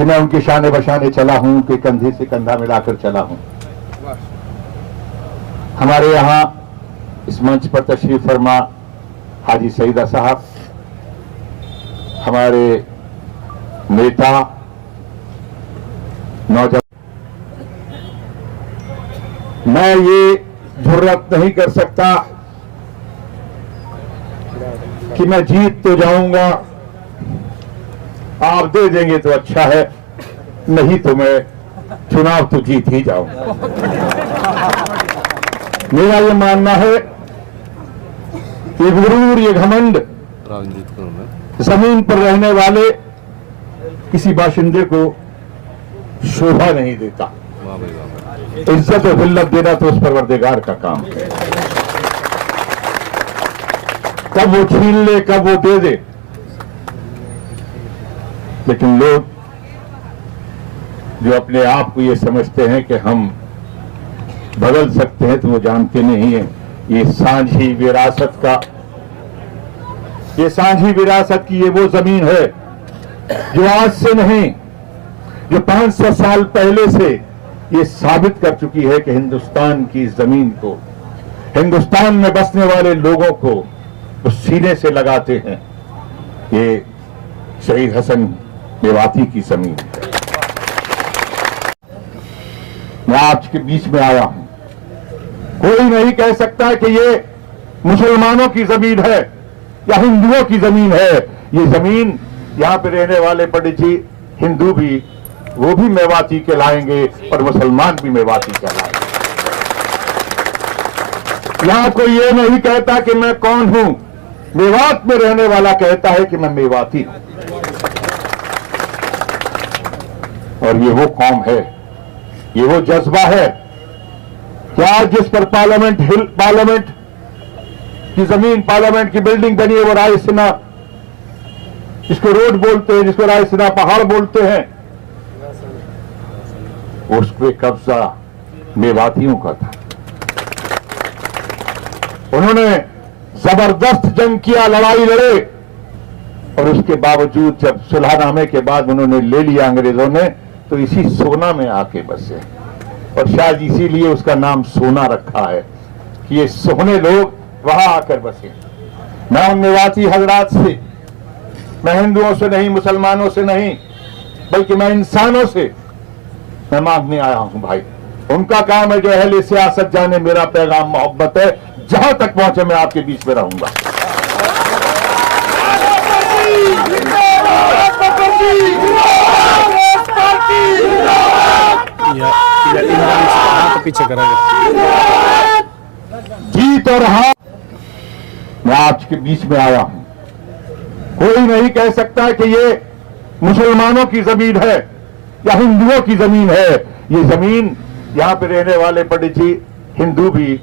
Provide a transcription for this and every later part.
कि मैं उनके शाने बशाने चला हूं, उनके कंधे से कंधा मिलाकर चला हूं। हमारे यहां इस मंच पर तशरीफ फरमा हाजी सईदा साहब, हमारे नेता, नौजवान, मैं ये जुर्रत नहीं कर सकता कि मैं जीत तो जाऊंगा, आप दे देंगे तो अच्छा है, नहीं तो मैं चुनाव तो जीत ही जाऊंगा। मेरा ये मानना है कि गुरूर, ये घमंड जमीन पर रहने वाले किसी बाशिंदे को शोभा नहीं देता। इज्जत और हिल्लत देना तो उस परवरदिगार का काम है। कब वो छीन ले, कब वो दे दे, लेकिन लोग जो अपने आप को ये समझते हैं कि हम बदल सकते हैं, तो वो जानते नहीं है ये सांझी विरासत का, ये सांझी विरासत की ये वो जमीन है जो आज से नहीं, जो 500 साल पहले से ये साबित कर चुकी है कि हिंदुस्तान की जमीन को, हिंदुस्तान में बसने वाले लोगों को वो सीने से लगाते हैं। ये शहीद हसन मेवाती की जमीन है। मैं आज के बीच में आया हूं, कोई नहीं कह सकता कि ये मुसलमानों की जमीन है या हिंदुओं की जमीन है। ये जमीन यहां पे रहने वाले पंडित जी हिंदू भी, वो भी मेवाती कहलाएंगे और मुसलमान भी मेवाती कहलाएंगे। यहां कोई ये नहीं कहता कि मैं कौन हूं, मेवात में रहने वाला कहता है कि मैं मेवाती हूं। और ये वो कौम है, ये वो जज्बा है कि आज जिस पर पार्लियामेंट की जमीन, पार्लियामेंट की बिल्डिंग बनी है, वो रायसीना, जिसको रोड बोलते हैं, जिसको रायसीना पहाड़ बोलते हैं, उस पे कब्जा मेवातियों का था। उन्होंने जबरदस्त जंग किया, लड़ाई लड़े, और उसके बावजूद जब सुलहनामे के बाद उन्होंने ले लिया अंग्रेजों ने, तो इसी सोना में आके बसे, और शायद इसीलिए उसका नाम सोना रखा है कि ये सोने लोग वहां आकर बसे। मैं उन मेवाती हजरात से, मैं हिंदुओं से नहीं, मुसलमानों से नहीं, बल्कि मैं इंसानों से मैं मांगने आया हूं भाई। उनका काम है जो अहले सियासत जाने, मेरा पैगाम मोहब्बत है, जहां तक पहुंचे मैं आपके बीच में रहूंगा। पीछे करेंगे जीत और हार। मैं आज के बीच में आया हूं, कोई नहीं कह सकता कि ये मुसलमानों की जमीन है या हिंदुओं की जमीन है। ये जमीन यहां पे रहने वाले पंडित जी हिंदू भी,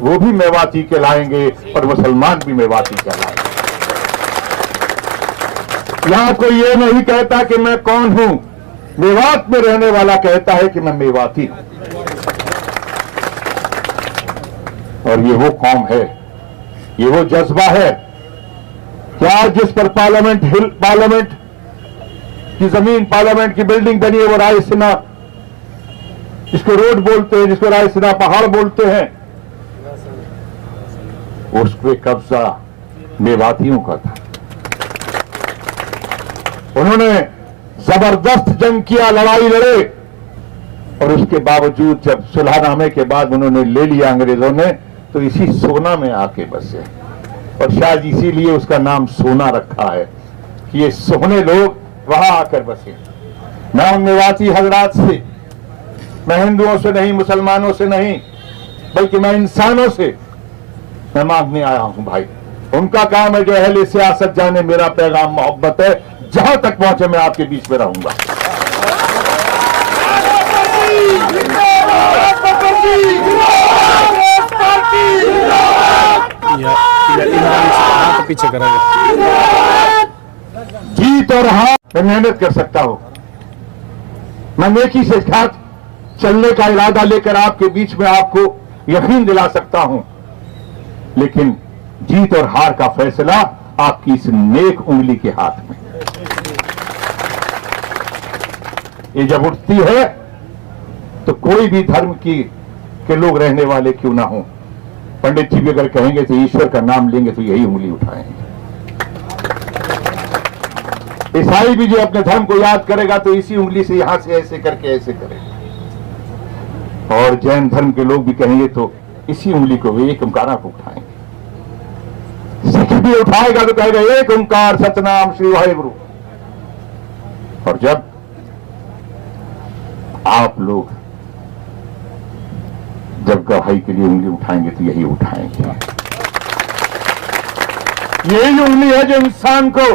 वो भी मेवाती कहलाएंगे और मुसलमान भी मेवाती कहलाएंगे। यहां कोई ये नहीं कहता कि मैं कौन हूं, मेवात में रहने वाला कहता है कि मैं मेवाती हूं। और ये वो कौम है, ये वो जज्बा है कि आज जिस पर पार्लियामेंट की जमीन, पार्लियामेंट की बिल्डिंग बनी है, वो रायसीना, जिसको रोड बोलते हैं, जिसको रायसीना पहाड़ बोलते हैं, उस पे कब्जा मेवातियों का था। उन्होंने जबरदस्त जंग किया, लड़ाई लड़े, और उसके बावजूद जब सुलहनामे के बाद उन्होंने ले लिया अंग्रेजों ने, तो इसी सोना में आके बसे, और शायद इसीलिए उसका नाम सोना रखा है कि ये सोने लोग वहां आकर बसे। मैं उन मेवाती हजरात से, मैं हिंदुओं से नहीं, मुसलमानों से नहीं, बल्कि मैं इंसानों से मैं मांगने आया हूं भाई। उनका काम है जो अहले सियासत जाने, मेरा पैगाम मोहब्बत है, जहां तक पहुंचे मैं आपके बीच में रहूंगा। पीछे करेंगे जीत और हार मैं मेहनत कर सकता हूं, मैं नेकी से साथ चलने का इरादा लेकर आपके बीच में आपको यकीन दिला सकता हूं, लेकिन जीत और हार का फैसला आपकी इस नेक उंगली के हाथ में। ये जब उठती है तो कोई भी धर्म के लोग रहने वाले क्यों ना हो, पंडित जी भी अगर कहेंगे तो ईश्वर का नाम लेंगे तो यही उंगली उठाएंगे। ईसाई भी जो अपने धर्म को याद करेगा तो इसी उंगली से यहां से ऐसे करके ऐसे करेगा। और जैन धर्म के लोग भी कहेंगे तो इसी उंगली को वे एक ओंकार को उठाएंगे। सिख भी उठाएगा तो कहेगा एक ओंकार सतनाम श्री वाहेगुरु। और जब आप लोग जब गवाही के लिए उंगली उठाएंगे तो यही उठाएंगे। यही उंगली है जो इंसान को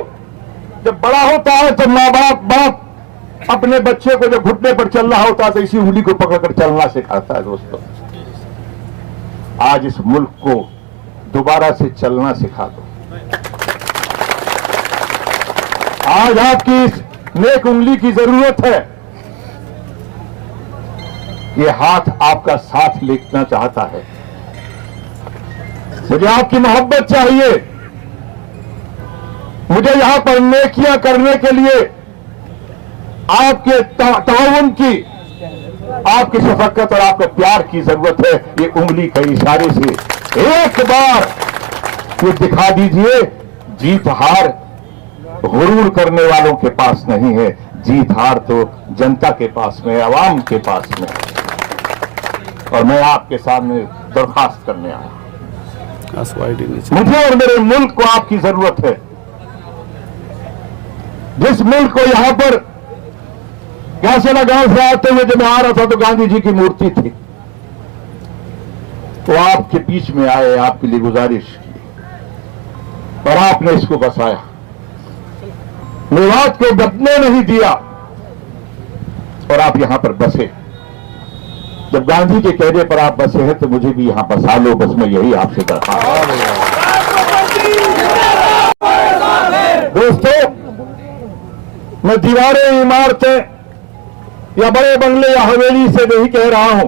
जब बड़ा होता है तो माँ बाप अपने बच्चे को जब घुटने पर चल रहा होता है तो इसी उंगली को पकड़कर चलना सिखाता है। दोस्तों, आज इस मुल्क को दोबारा से चलना सिखा दो। आज आपकी इस नेक उंगली की जरूरत है। ये हाथ आपका साथ लेना चाहता है। मुझे आपकी मोहब्बत चाहिए। मुझे यहां पर नेकियां करने के लिए आपके ताउन की, आपकी शफकत और आपके प्यार की जरूरत है। ये उंगली के इशारे से एक बार ये दिखा दीजिए। जीत हार गुरूर करने वालों के पास नहीं है, जीत हार तो जनता के पास में, आवाम के पास में। और मैं आपके सामने दरखास्त करने आया, मुझे और मेरे मुल्क को आपकी जरूरत है। जिस मुल्क को यहां पर कैसेला गांव से आते हुए जब मैं आ रहा था तो गांधी जी की मूर्ति थी, तो आपके बीच में आए, आपके लिए गुजारिश की और आपने इसको बसाया। मेवात को दबने नहीं दिया और आप यहां पर बसे। जब गांधी के कहने पर आप बसे हैं तो मुझे भी यहां बसा लो, बस मैं यही आपसे दरखास्त। दोस्तों, मैं दीवारें, इमारतें या बड़े बंगले या हवेली से नहीं कह रहा हूं,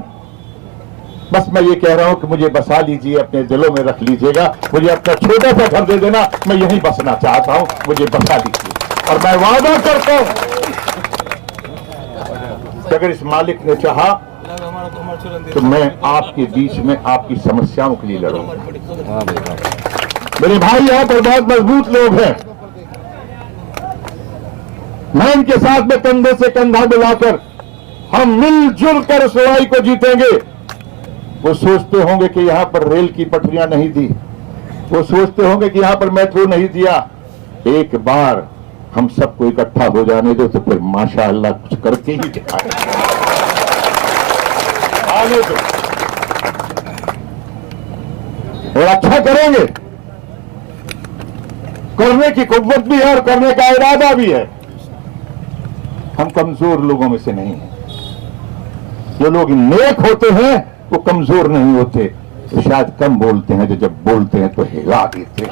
बस मैं ये कह रहा हूं कि मुझे बसा लीजिए, अपने दिलों में रख लीजिएगा। मुझे अपना छोटा सा घर दे देना, मैं यहीं बसना चाहता हूं, मुझे बसा लीजिए। और मैं वादा करता हूं कि अगर इस मालिक ने चाहा तो मैं आपके बीच में आपकी समस्याओं के लिए लड़ूंगा। मेरे भाई यहां पर बहुत मजबूत लोग हैं, मैं इनके साथ में कंधे से कंधा मिलाकर हम मिलजुल कर इस लड़ाई को जीतेंगे। वो सोचते होंगे कि यहां पर रेल की पटरियां नहीं दी, वो सोचते होंगे कि यहां पर मेट्रो नहीं दिया। एक बार हम सबको इकट्ठा हो जाने दो तो फिर माशाअल्लाह कुछ करके ही दिखाए। आने दो और अच्छा करेंगे। करने की कुव्वत भी है और करने का इरादा भी है। हम कमजोर लोगों में से नहीं हैं। जो लोग नेक होते हैं वो कमजोर नहीं होते, तो शायद कम बोलते हैं, तो जब बोलते हैं तो हिला देते हैं।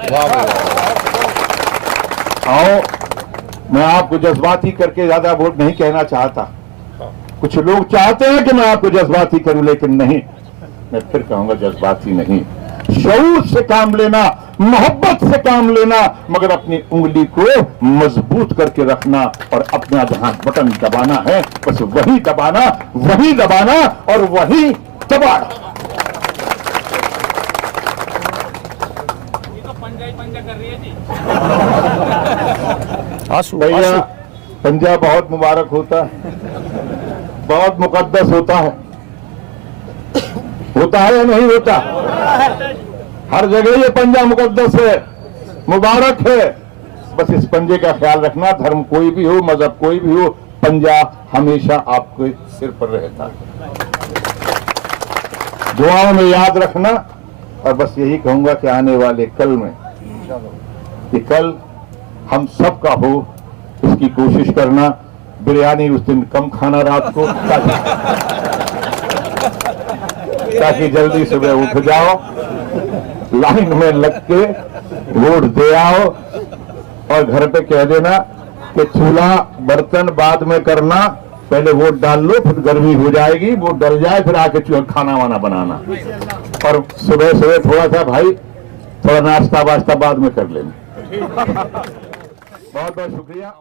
आओ, मैं आपको जज्बाती करके ज्यादा वोट नहीं कहना चाहता। कुछ लोग चाहते हैं कि मैं आपको जज्बाती करूं, लेकिन नहीं, मैं फिर कहूंगा जज्बाती नहीं। शऊर से काम लेना, मोहब्बत से काम लेना, मगर अपनी उंगली को मजबूत करके रखना और अपना जहां बटन दबाना है बस वही दबाना और वही दबाना। भैया, पंजा बहुत मुबारक होता है, बहुत मुकद्दस होता है या नहीं होता? हर जगह ये पंजा मुकद्दस है, मुबारक है। बस इस पंजे का ख्याल रखना, धर्म कोई भी हो, मजहब कोई भी हो, पंजा हमेशा आपके सिर पर रहता है। दुआओं में याद रखना। और बस यही कहूंगा कि आने वाले कल में, कि कल हम सबका हो, इसकी कोशिश करना। बिरयानी उस दिन कम खाना रात को, ताकि जल्दी सुबह उठ जाओ, लाइन में लग के वोट दे आओ और घर पे कह देना कि चूल्हा बर्तन बाद में करना, पहले वोट डाल लो, फिर गर्मी हो जाएगी, वोट डल जाए फिर आके खाना वाना बनाना। और सुबह सुबह थोड़ा सा भाई थोड़ा नाश्ता वास्ता बाद में कर लेना। बहुत बहुत शुक्रिया।